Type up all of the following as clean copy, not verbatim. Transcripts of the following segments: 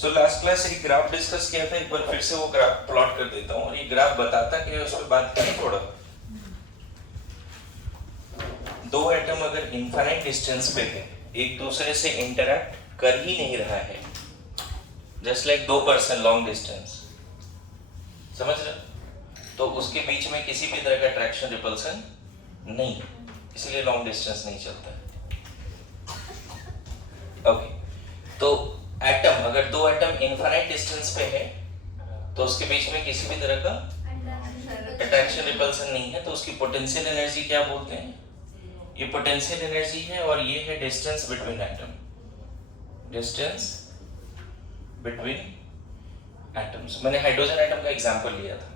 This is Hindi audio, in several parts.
सो लास्ट क्लास एक ग्राफ डिस्कस किया था, एक बार फिर से वो ग्राफ प्लॉट कर देता हूँ और ये ग्राफ बताता क्या है उस पर बात करें थोड़ा। दो एटम अगर इनफाइनाइट डिस्टेंस पे है, एक दूसरे से इंटरैक्ट कर ही नहीं रहा है, जस्ट लाइक दो पर्सन लॉन्ग डिस्टेंस, समझ रहे, तो उसके बीच में किसी भी तरह का अट्रैक्शन रिपल्सन नहीं है, इसलिए लॉन्ग डिस्टेंस नहीं चलता है। ओके, तो एटम अगर दो एटम इनफाइनाइट डिस्टेंस पे है तो उसके बीच में किसी भी तरह का अट्रैक्शन रिपल्सन नहीं है, तो उसकी पोटेंशियल एनर्जी क्या बोलते हैं, ये पोटेंशियल एनर्जी है और ये है distance between atom, distance between atoms. मैंने हाइड्रोजन एटम का एग्जांपल लिया था।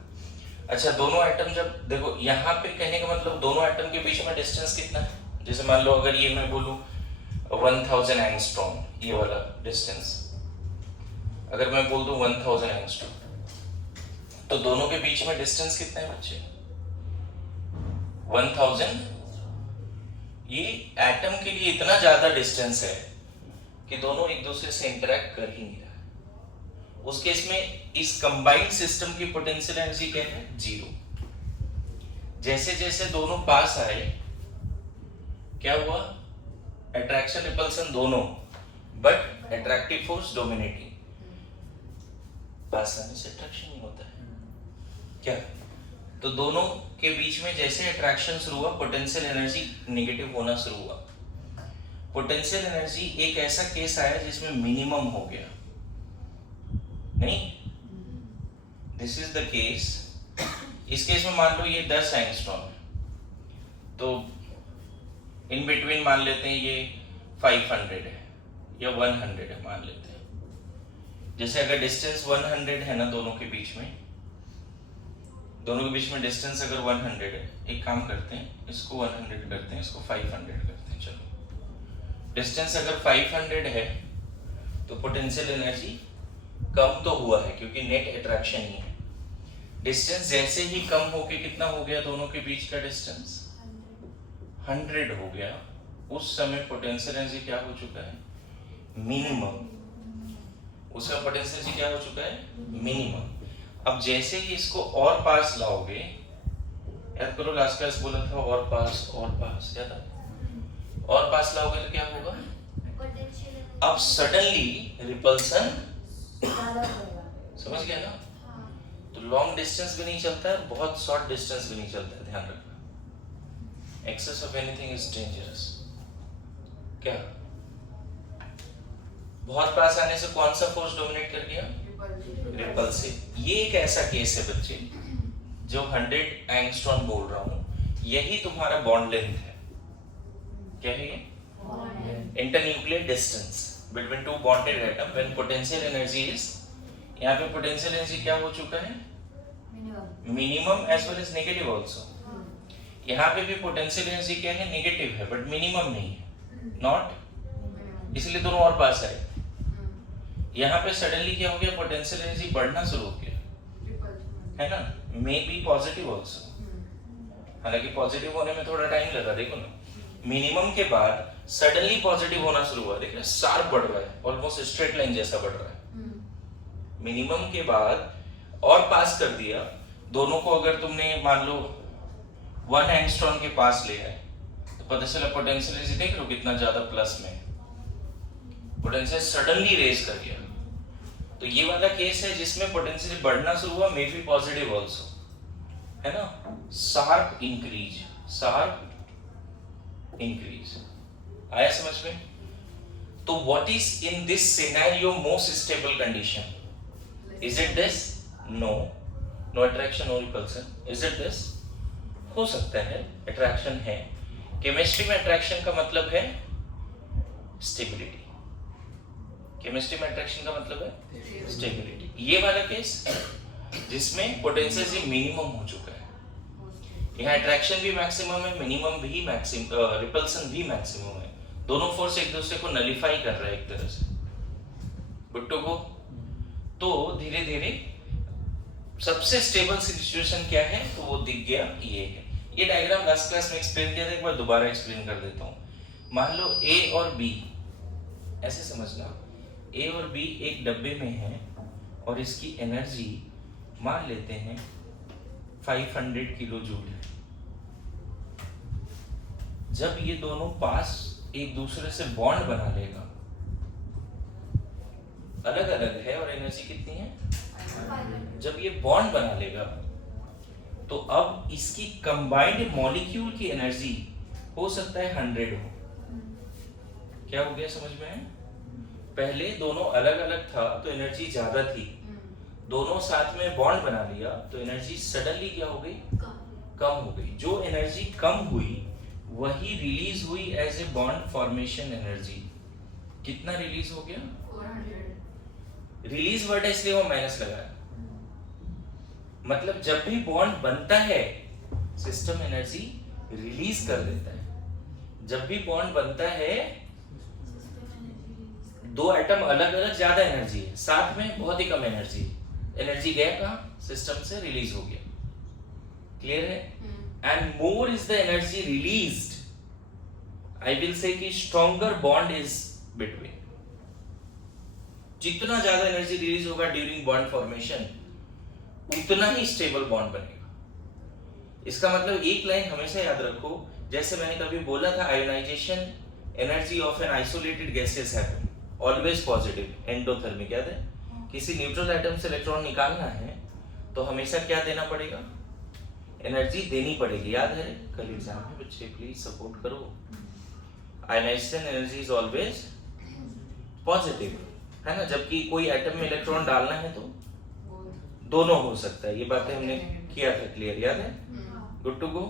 अच्छा, दोनों एटम जब देखो यहाँ पे कहने का मतलब दोनों एटम के बीच में डिस्टेंस कितना है, जैसे मान लो अगर ये मैं बोलूं 1000 एंगस्ट्रॉम, ये वाला डिस्टेंस अगर मैं बोल दूं 1000 एंगस्ट्रॉम, तो दोनों के बीच में डिस्टेंस कितना है बच्चे, 1000। ये एटम के लिए इतना ज्यादा डिस्टेंस है कि दोनों एक दूसरे से इंटरेक्ट कर ही नहीं रहा। उस केस में इस कंबाइंड सिस्टम की पोटेंशियल एनर्जी क्या है, 0। जैसे जैसे दोनों पास आए क्या हुआ, अट्रैक्शन रिपल्सन दोनों, बट अट्रैक्टिव फोर्स डोमिनेटिंग। पास आने से अट्रैक्शन नहीं होता है क्या, तो दोनों के बीच में जैसे अट्रैक्शन शुरू हुआ, पोटेंशियल एनर्जी नेगेटिव होना शुरू हुआ। पोटेंशियल एनर्जी एक ऐसा केस आया जिसमें मिनिमम हो गया, नहीं, दिस इज द केस। इस केस में मान लो ये 10 एंगस्ट्रॉम है, तो इन बिटवीन मान लेते हैं ये 500 है या 100 है, मान लेते हैं। जैसे अगर डिस्टेंस 100 है ना दोनों के बीच में, दोनों के बीच में डिस्टेंस अगर 100 है, एक काम करते हैं, इसको 100 करते हैं, इसको 500 करते हैं। चलो, डिस्टेंस अगर 500 है तो पोटेंशियल एनर्जी कम तो हुआ है क्योंकि नेट अट्रैक्शन ही है। डिस्टेंस जैसे ही कम होके कितना हो गया, दोनों के बीच का डिस्टेंस 100 हो गया, उस समय पोटेंशियल एनर्जी क्या हो चुका है, मिनिमम। उसका पोटेंशियल एनर्जी क्या हो चुका है, मिनिमम। अब जैसे ही इसको और पास लाओगे, याद करो लास्ट क्लास बोला था और पास याद है, और पास लाओगे तो क्या होगा, अब सडनली रिपल्सन, समझ गया ना, तो लॉन्ग डिस्टेंस भी नहीं चलता है, बहुत शॉर्ट डिस्टेंस भी नहीं चलता है, ध्यान रखना। Excess of anything is dangerous. क्या बहुत पास आने से कौन सा फोर्स डोमिनेट कर गया, रिपल्सिव। ये एक ऐसा केस है बच्चे जो 100 एंगस्ट्रॉम बोल रहा हूं, यही तुम्हारा बॉन्ड लेंथ है। क्या है ये, internuclear distance between two bonded atom when potential energy is, यहाँ पे पोटेंशियल एनर्जी क्या हो चुका है, minimum as well as negative also. यहाँ पे भी पोटेंशियल एनर्जी क्या है, नेगेटिव है, बट मिनिमम नहीं है, नॉट, इसलिए दोनों और पास आए। यहाँ पे सडनली क्या हो गया, पोटेंशियल एनर्जी बढ़ना शुरू हो गया, है ना, मे बी पॉजिटिव आल्सो, हालांकि पॉजिटिव होने में थोड़ा टाइम लगा। देखो ना, मिनिमम के बाद सडनली पॉजिटिव होना शुरू हुआ, देख रहे, शार्प बढ़ रहा है, ऑलमोस्ट स्ट्रेट लाइन जैसा बढ़ रहा है। मिनिमम के बाद और पास कर दिया, दोनों को अगर तुमने मान लो 1 एंगस्ट्रॉम के पास ले आए, तो पता चला पोटेंशियल एनर्जी देख लो कितना ज्यादा प्लस में, पोटेंशियल सडनली रेज कर गया। तो ये वाला केस है जिसमें पोटेंशियल बढ़ना शुरू हुआ, मे बी पॉजिटिव आल्सो, है ना, शार्प इंक्रीज, शार्प इंक्रीज। आया समझ में? तो what is in this scenario most stable condition? Is it this? No, no attraction, no repulsion. Is it this? हो सकता है अट्रैक्शन है। केमिस्ट्री में अट्रैक्शन का मतलब है स्टेबिलिटी, केमिस्ट्री में अट्रैक्शन का मतलब है स्टेबिलिटी। ये वाला केस जिसमें पोटेंशियल से मिनिमम हो चुका है, यहाँ अट्रैक्शन भी मैक्सिमम है, मिनिमम भी मैक्सिमम, रिपल्सन भी मैक्सिमम है, दोनों फोर्स एक दूसरे को नलिफाई कर रहा है एक तरह से। Good to go. तो धीरे धीरे सबसे स्टेबल सिचुएशन क्या है, तो वो दिख गया, ये है। ये डायग्राम लास्ट क्लास में एक्सप्लेन किया था, एक बार दोबारा एक्सप्लेन कर देता हूँ। मान लो ए और बी, ऐसे समझना, ए और बी एक डब्बे में है और इसकी एनर्जी मान लेते हैं 500 किलो जूल है। जब ये दोनों पास एक दूसरे से बॉन्ड बना लेगा, अलग अलग है और एनर्जी कितनी है, जब ये बॉन्ड बना लेगा तो अब इसकी कंबाइंड मॉलिक्यूल की एनर्जी हो सकता है 100 हो। क्या हो गया समझ में है? पहले दोनों अलग अलग था तो एनर्जी ज्यादा थी, दोनों साथ में बॉन्ड बना लिया तो एनर्जी सडनली क्या हो गई, कम हो गई। जो एनर्जी कम हुई वही रिलीज हुई as a bond formation energy. कितना रिलीज हो गया, 400। रिलीज वर्ड है इसलिए वो माइनस लगाया। मतलब जब भी बॉन्ड बनता है सिस्टम एनर्जी रिलीज कर देता है। जब भी बॉन्ड बनता है दो एटम अलग अलग ज्यादा एनर्जी है, साथ में बहुत ही कम एनर्जी है। एनर्जी गया कहाँ, सिस्टम से रिलीज हो गया। क्लियर है? And more is the energy released, I will say कि स्ट्रॉन्गर बॉन्ड इज बिटवीन। जितना ज्यादा एनर्जी रिलीज होगा ड्यूरिंग बॉन्ड फॉर्मेशन उतना ही स्टेबल बॉन्ड बनेगा। इसका मतलब एक लाइन हमेशा याद रखो, जैसे मैंने कभी बोला था ionisation energy of an isolated gases happen always positive, endothermic. याद है? किसी न्यूट्रल एटम से इलेक्ट्रॉन निकालना है तो हमेशा क्या देना पड़ेगा, एनर्जी देनी पड़ेगी। याद है? कल एग्जाम में बच्चे प्लीज सपोर्ट करो। Ionisation energy is always positive, है ना? जबकि कोई एटम में इलेक्ट्रॉन डालना है तो दोनों हो सकता है। ये बातें हमने किया था, क्लियर? याद है? Good to go.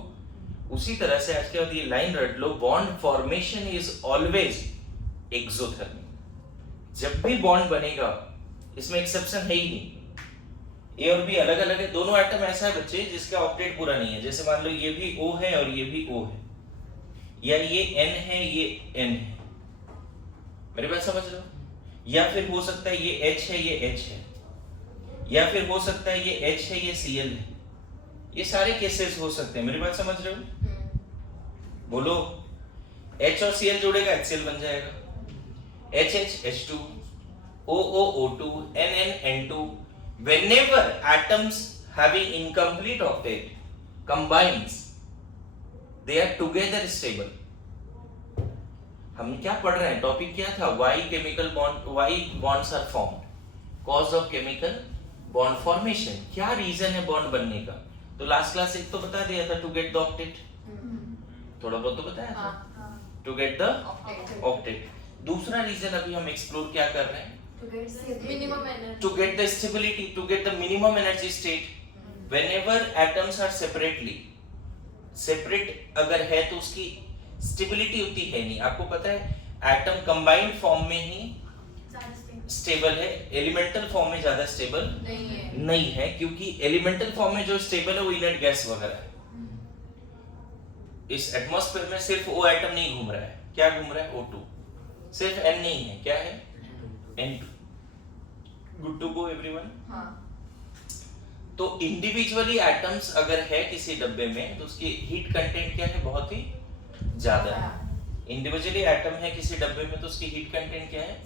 उसी तरह से आज के बाद ये लाइन रट लो, bond formation is always exothermic. जब भी बॉन्ड बनेगा, इसमें एक्सेप्शन है ही नहीं। ए और बी अलग अलग है, दोनों एटम ऐसा है बच्चे जिसका ऑक्टेट पूरा नहीं है। जैसे मान लो ये भी O है और ये भी O है, या ये N है ये N है। मेरी बात समझ रहे हो? या फिर हो सकता है ये H है ये H है, या फिर हो सकता है ये H है ये Cl है। ये सारे केसेस हो सकते हैं। मेरी बात समझ रहे हो? बोलो, H और Cl जोड़ेगा HCl बन जाएगा, HH H2, OO O2, NN N2. Whenever atoms having incomplete octet combines, they are together stable. हम क्या पढ़ रहे हैं? टॉपिक क्या था? Why chemical bond, why bonds are formed? Cause of chemical bond formation. क्या रीजन है बॉन्ड बनने का? तो लास्ट क्लास एक तो बता दिया था, टू गेट द ऑक्टेट। थोड़ा बहुत तो बताया था, टू गेट द ऑक्टेट। दूसरा रीजन अभी हम एक्सप्लोर क्या कर रहे हैं? minimum energy, to get the stability, to get the minimum energy state. Whenever atoms are separate अगर है तो उसकी स्टेबिलिटी उतनी है नहीं। आपको पता है एटम कंबाइंड फॉर्म में ही स्टेबल है, एलिमेंटल फॉर्म में ज्यादा स्टेबल नहीं है, क्योंकि एलिमेंटल फॉर्म में जो स्टेबल है वो इनर्ट गैस वगैरह है। इस एटमॉस्फेयर में सिर्फ O एटम नहीं घूम रहा है। क्या घूम रहा है? O2। सिर्फ N नहीं है, क्या है? N2। Good to go everyone? हाँ। तो इंडिविजुअली एटम्स अगर है किसी डब्बे में तो उसकी हीट कंटेंट क्या है? बहुत ही ज्यादा है। इंडिविजुअली एटम है किसी डब्बे में तो उसकी हीट कंटेंट क्या है?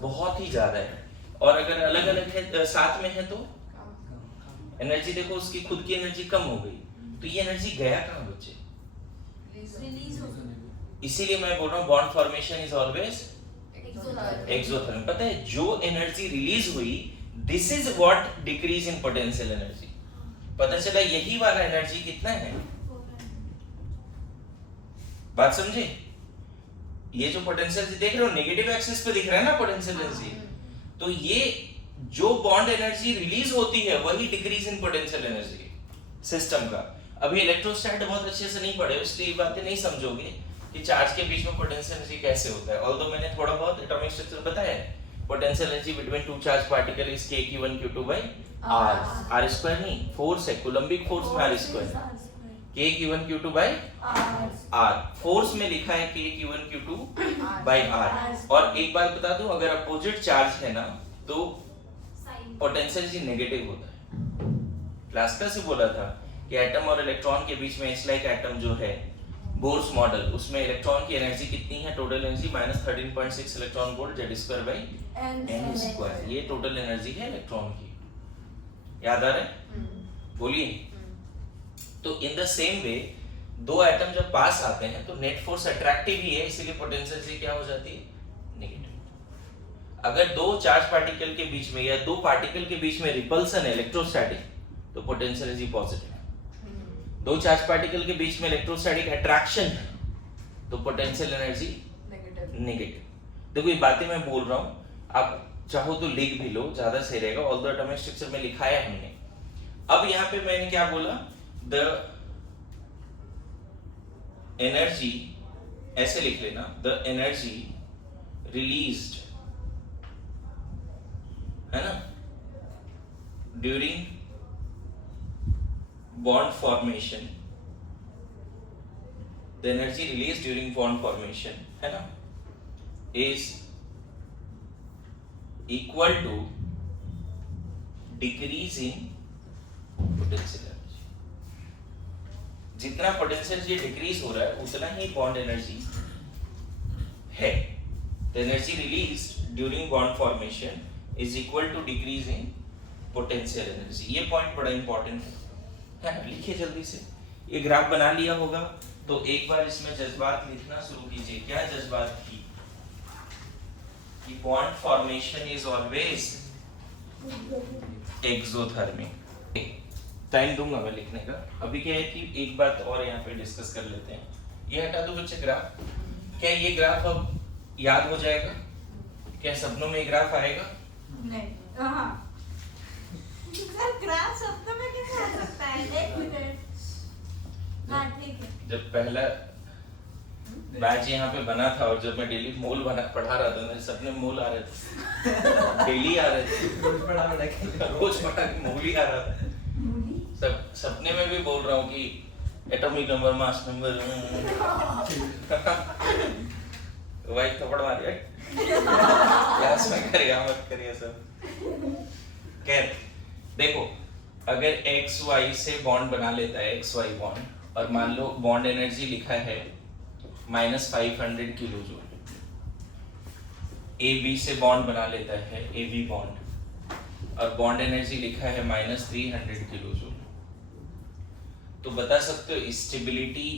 बहुत ही ज्यादा है। और अगर अलग अलग है, साथ में है तो एनर्जी देखो, उसकी खुद की एनर्जी कम हो गई, तो ये एनर्जी गया कहाँ बच्चे? इसीलिए मैं बोल रहा हूँ bond formation is always exothermic. पता है जो एनर्जी रिलीज हुई, this is what decrease in potential energy. पता चला यही वाला एनर्जी कितना है? बात समझे? ये जो पोटेंशियल देख रहे हो नेगेटिव एक्सिस पे दिख रहा है ना पोटेंशियल एनर्जी, तो ये जो बॉन्ड एनर्जी रिलीज होती है वही decrease in potential energy system का। अभी इलेक्ट्रोस्टैट बहुत अच्छे से नहीं पढ़े, इसलिए ये बातें नहीं समझोगे कि चार्ज के बीच में पोटेंशियल एनर्जी कैसे होता है। ऑल्दो मैंने थोड़ा बहुत एटॉमिक स्ट्रक्चर बताया है। Potential energy between two charge particle is k(q1 q2) by r। r square नहीं, फोर्स है, कूलम्बिक फोर्स में r square, k(q1 q2) by r। Force में लिखा है k(q1 q2) by r। और एक बात बता दूं, अगर अपोजिट चार्ज है ना तो पोटेंशियल एनर्जी नेगेटिव होता है। क्लास से बोला था कि एटम और इलेक्ट्रॉन के बीच में H-like एटम जो है बोर्स मॉडल, उसमें इलेक्ट्रॉन की एनर्जी कितनी है? Total energy -13.6 electron volt Z² by n square, ये टोटल एनर्जी है इलेक्ट्रॉन की। याद आ रहा है? बोलिए। तो इन द सेम वे दो एटम जब पास आते हैं तो नेट फोर्स अट्रैक्टिव ही है, इसीलिए पोटेंशियल से क्या हो जाती है? नेगेटिव। अगर दो चार्ज पार्टिकल के बीच में या दो पार्टिकल के बीच में रिपल्सन है इलेक्ट्रोस्टैटिक, तो पोटेंशियल इज पॉजिटिव। दो चार्ज पार्टिकल के बीच में इलेक्ट्रोस्टैटिक अट्रैक्शन है, तो पोटेंशियल एनर्जी नेगेटिव। देखो ये बातें मैं बोल रहा हूं, आप चाहो तो लिख भी लो, ज्यादा सही रहेगा। ऑल द एटॉमिक स्ट्रक्चर में लिखाया है हमने। अब यहाँ पे मैंने क्या बोला? द एनर्जी, ऐसे लिख लेना, द एनर्जी रिलीज्ड, है ना, during bond formation, the energy release during bond formation, है ना, is equal to decrease in potential energy. जितना पोटेंशियल ये डिक्रीज हो रहा है उतना ही बॉन्ड एनर्जी है। The energy release during bond formation is equal to decrease in potential energy. ये पॉइंट बड़ा इंपॉर्टेंट है ना? लिखिए जल्दी से। ये ग्राफ बना लिया होगा तो एक बार इसमें जज्बात लिखना शुरू कीजिए। क्या जज्बात की? कि bond formation is always exothermic. Time दूंगा मैं लिखने का। अभी क्या है कि एक बात और यहाँ पे डिस्कस कर लेते हैं। ये हटा दो बच्चे ग्राफ। क्या ये ग्राफ अब याद हो जाएगा? क्या सपनों में ग्राफ आएगा? नहीं। सर ग्राफ शब्द में कैसे आ सकता है? एक मिनट। हाँ ठीक है। जब पहला बैच यहाँ पे बना था और जब मैं डेली मोल पढ़ा रहा था, मेरे सपने मोल आ रहे थे, डेली आ रहे थे, रोज पढ़ा के मोल ही आ रहा था। सब सपने में भी बोल रहा हूँ कि एटॉमिक नंबर, मास नंबर, भाई थप्पड़ मारिए क्लास में करिए, मत करिए सब। खैर देखो, अगर एक्स वाई से बॉन्ड बना लेता है, एक्स वाई बॉन्ड, और मान लो बॉन्ड एनर्जी लिखा है -500 किलो जूल। ए बी से बॉन्ड बना लेता है, ए बी बॉन्ड, और बॉन्ड एनर्जी लिखा है -300 किलो जूल। तो बता सकते हो स्टेबिलिटी,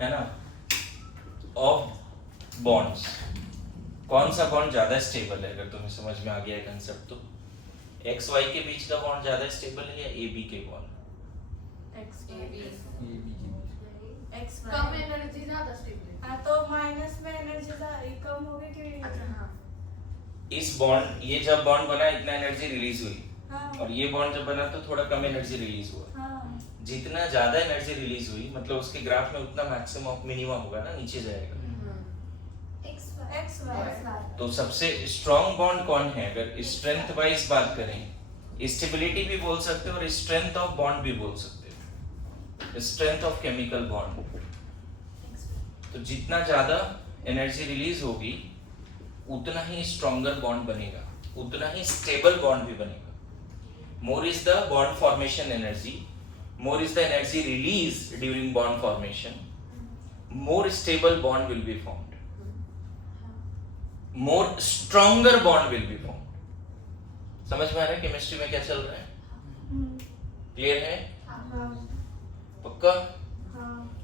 है ना, ऑफ बॉन्ड्स, कौन सा बॉन्ड ज्यादा स्टेबल है? अगर तुम्हें समझ में आ गया है कंसेप्ट, तो एक्स वाई के बीच का बॉन्ड ज्यादा स्टेबल है या ए बी के बॉन्ड? एक्स कम एनर्जी ज्यादा स्टेबल है। हाँ तो माइनस में एनर्जी कम हो गई कि? अच्छा हाँ। इस बॉन्ड, ये जब बॉन्ड बना इतना एनर्जी रिलीज हुई, हाँ। और ये बॉन्ड जब बना तो थोड़ा कम एनर्जी रिलीज हुआ। हाँ। जितना ज्यादा एनर्जी रिलीज हुई मतलब उसके ग्राफ में उतना मैक्सिमम ऑफ मिनिमम होगा ना, नीचे जाएगा। X Y. तो सबसे स्ट्रॉन्ग बॉन्ड कौन है? अगर स्ट्रेंथ वाइज बात करें, स्टेबिलिटी भी बोल सकते हो और स्ट्रेंथ ऑफ बॉन्ड भी बोल सकते हो, स्ट्रेंथ ऑफ केमिकल बॉन्ड। तो जितना ज्यादा एनर्जी रिलीज होगी उतना ही स्ट्रॉन्गर बॉन्ड बनेगा, उतना ही स्टेबल बॉन्ड भी बनेगा। More is the bond formation energy, more is the energy release during bond formation, more stable bond will be formed, more stronger bond will be formed. समझ में आ रहा है केमिस्ट्री में क्या चल रहा है? क्लियर है? पक्का?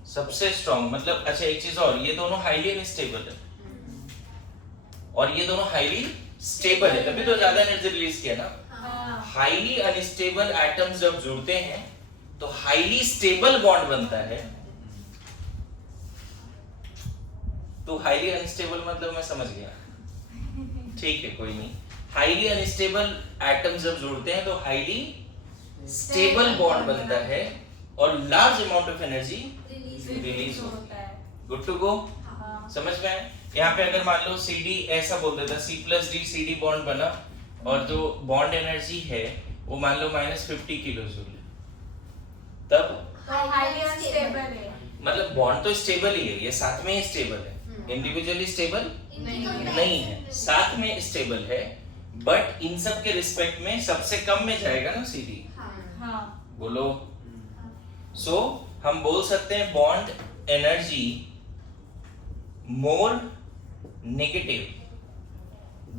सबसे स्ट्रॉन्ग मतलब, अच्छा एक चीज और, ये दोनों हाईली अनस्टेबल है और ये दोनों हाईली स्टेबल है, तभी तो ज्यादा एनर्जी रिलीज किया ना। हाईली अनस्टेबल एटम्स जब जुड़ते हैं तो हाईली स्टेबल बॉन्ड बनता है। तो हाईली अनस्टेबल मतलब मैं समझ गया, ठीक है कोई नहीं। हाईली अनस्टेबल एटम्स जब जुड़ते हैं तो हाईली स्टेबल बॉन्ड बनता है और large amount of energy release होता है। Good to go? समझ में आया? यहाँ पे अगर मान लो CD ऐसा बोल देता, C+D CD बॉन्ड बना और जो बॉन्ड एनर्जी है वो मान लो -50 किलो जूल है, तब हाईली अनस्टेबल है। मतलब बॉन्ड तो स्टेबल ही है, ये साथ में ही स्टेबल है, इंडिविजुअली स्टेबल नहीं है, साथ में स्टेबल है, बट इन सब के रिस्पेक्ट में सबसे कम में जाएगा ना CD। बोलो। सो हम बोल सकते हैं bond energy more negative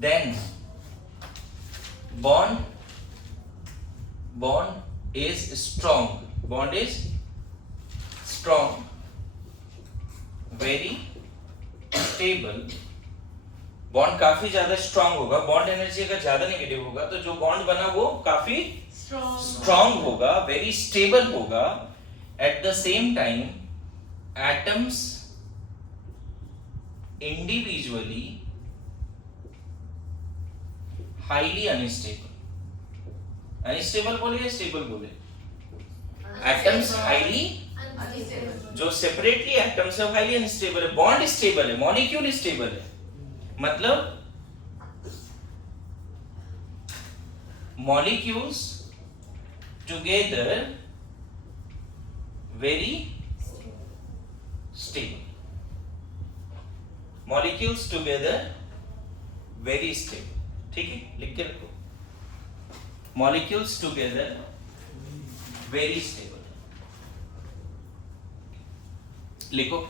then bond is strong, very stable. Bond काफी ज्यादा स्ट्रांग होगा, बॉन्ड एनर्जी अगर ज्यादा नेगेटिव होगा तो जो बॉन्ड बना वो काफी स्ट्रांग होगा, वेरी स्टेबल होगा. At the same time atoms individually highly unstable बोले या स्टेबल बोले? एटम्स हाईली, जो सेपरेटली एटम्स है हाईली अनस्टेबल है. बॉन्ड स्टेबल है, मॉलिक्यूल स्टेबल है. मतलब molecules together very stable. Molecules together very stable. ठीक है, लिख के रखो. Molecules together very stable. लिखो.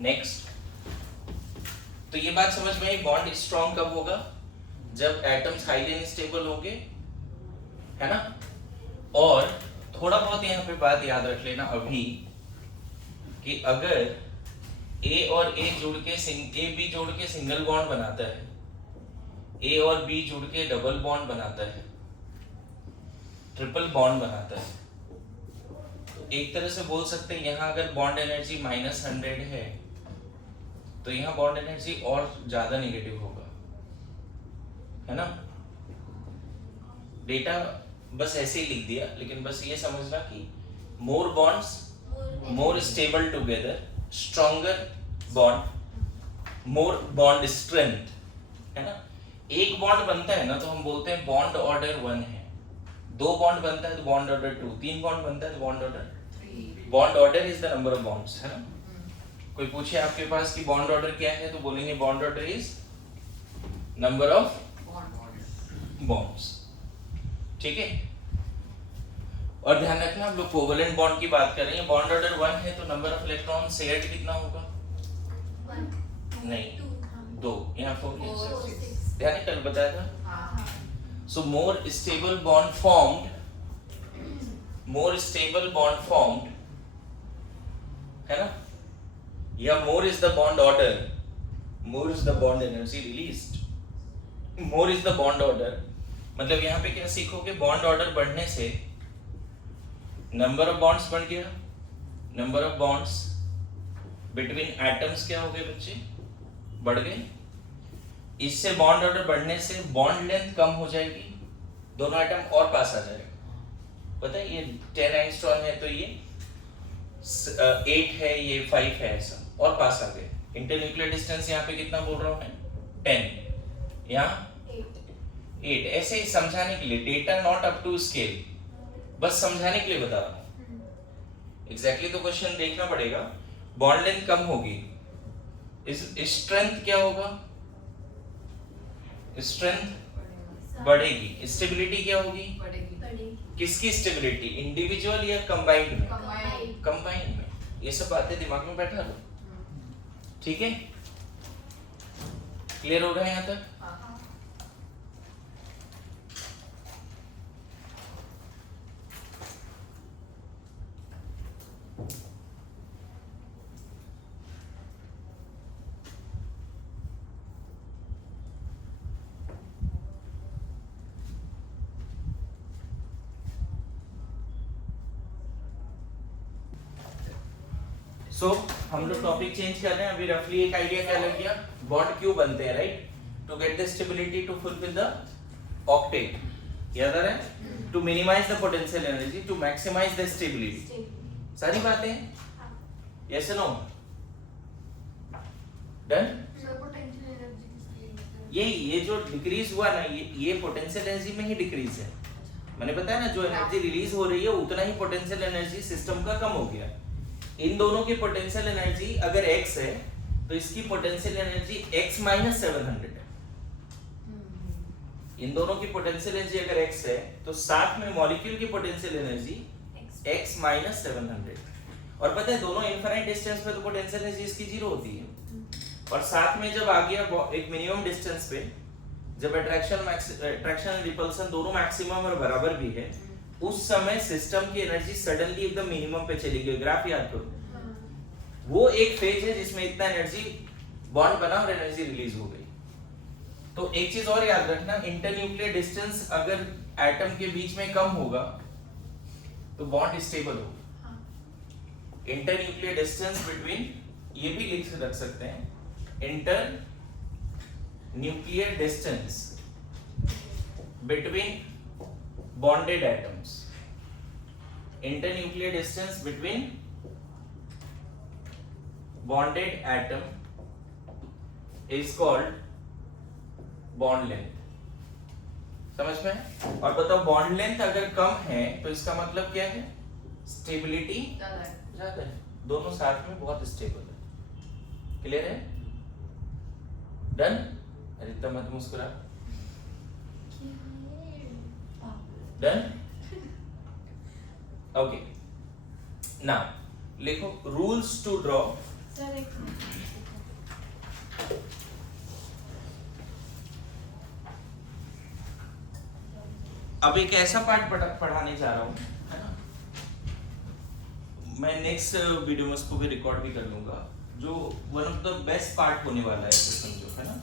नेक्स्ट. तो ये बात समझ में आई, बॉन्ड स्ट्रॉन्ग कब होगा? जब एटम्स हाईली अनस्टेबल होंगे, है ना. और थोड़ा बहुत यहाँ पे बात याद रख लेना अभी कि अगर ए और ए जुड़ के ए बी जोड़ के सिंगल बॉन्ड बनाता है, ए और बी जुड़ के डबल बॉन्ड बनाता है, ट्रिपल बॉन्ड बनाता है, तो एक तरह से बोल सकते हैं यहाँ अगर बॉन्ड एनर्जी -100 है तो यहाँ बॉन्ड एनर्जी और ज्यादा नेगेटिव होगा, है ना. डेटा बस ऐसे ही लिख दिया, लेकिन बस ये समझना कि more bonds more stable together, stronger bond, more bond strength, है ना. एक बॉन्ड बनता है ना तो हम बोलते हैं बॉन्ड ऑर्डर 1 है. 2 बॉन्ड बनता है तो बॉन्ड ऑर्डर 2, 3 बॉन्ड बनता है तो bond order 3. Bond order is the number of bonds, है ना. कोई पूछे आपके पास कि बॉन्ड ऑर्डर क्या है तो बोलेंगे bond order is number of bonds. ठीक है. और ध्यान रखना हम लोग कोवेलेंट बॉन्ड की बात कर रहे हैं. बॉन्ड ऑर्डर 1 है तो नंबर ऑफ इलेक्ट्रॉन शेयर्ड कितना होगा? 1 नहीं, 2. यहाँ 4 ध्यान नहीं, कल बताया था. सो मोर स्टेबल बॉन्ड फॉर्म्ड, है ना, या more is the bond order, more is the bond energy released. More is the bond order मतलब यहाँ पे क्या सीखोगे? बॉन्ड ऑर्डर बढ़ने से नंबर ऑफ बॉन्ड्स बढ़ गया, number of bonds between atoms क्या हो गए बच्चे? बढ़ गए. इससे बॉन्ड ऑर्डर बढ़ने से बॉन्ड लेंथ कम हो जाएगी, दोनों एटम और पास आ जाएगा. पता है ये 10 एंगस्ट्रॉम है तो ये 8 है, ये 5 है, ऐसा और पास आ गए. इंटरन्यूक्लियर डिस्टेंस यहाँ पे कितना बोल रहा हूँ मैं? 10, यहाँ 8. ऐसे ही समझाने के लिए, data not up to scale, बस समझाने के लिए बता रहा हूँ. एग्जैक्टली तो क्वेश्चन देखना पड़ेगा. बॉन्ड लेंथ कम होगी, स्ट्रेंथ क्या होगा? स्ट्रेंथ बढ़ेगी. स्टेबिलिटी क्या होगी? किसकी स्टेबिलिटी? इंडिविजुअल या कंबाइंड में? कंबाइंड में. ये सब बातें दिमाग में बैठा लो. ठीक है, क्लियर हो रहा है यहाँ तक? सो हम लोग टॉपिक चेंज कर रहे हैं. अभी रफली एक आइडिया क्या लग गया? बॉन्ड क्यों बनते हैं, right? To get the stability, to fulfil the octet. याद आ रहा है? To minimise the potential energy, to maximise the stability. सारी बातें यस नो डन. ये जो डिक्रीज हुआ ना, ये पोटेंशियल एनर्जी में ही डिक्रीज है. मैंने बताया ना, जो एनर्जी रिलीज हो रही है उतना ही पोटेंशियल एनर्जी सिस्टम का कम हो गया. इन दोनों की पोटेंशियल एनर्जी अगर x है तो इसकी पोटेंशियल एनर्जी x - 700 है. इन दोनों की पोटेंशियल एनर्जी अगर x है तो साथ में मॉलिक्यूल की पोटेंशियल एनर्जी x - 700. और पता है दोनों इनफाइनाइट डिस्टेंस पे तो पोटेंशियल एनर्जी इसकी 0 होती है. और साथ में जब आ गया एक मिनिमम डिस्टेंस पे जब अट्रैक्शन एंड रिपल्सन दोनों मैक्सिमम और बराबर भी है, उस समय सिस्टम की एनर्जी सडनली एकदम मिनिमम पे चली गई। ग्राफ याद करो, वो एक फेज है जिसमें इतना एनर्जी बॉन्ड बना और एनर्जी रिलीज हो गई। तो एक चीज और याद रखना, इंटरन्यूक्लियर डिस्टेंस अगर एटम के बीच में कम होगा तो बॉन्ड स्टेबल होगा। इंटरन्यूक्लियर डिस्टेंस बिटवीन, ये भी लिख रख सकते हैं, inter nuclear distance between bonded atoms, internuclear distance between bonded atom is called bond length। समझ में? और बताओ बॉन्ड लेंथ अगर कम है तो इसका मतलब क्या है? स्टेबिलिटी ज्यादा है, दोनों साथ में बहुत स्टेबल है। क्लियर है? डन? अरे मत मुस्कुरा। Done? Okay. Now, लिखो rules to draw. सर एक मिनट। अब एक ऐसा पार्ट पढ़ाने जा रहा हूँ, है ना? मैं नेक्स्ट वीडियो में उसको भी रिकॉर्ड भी कर लूंगा, जो one of the best part होने वाला है, ऐसे समझो, है ना?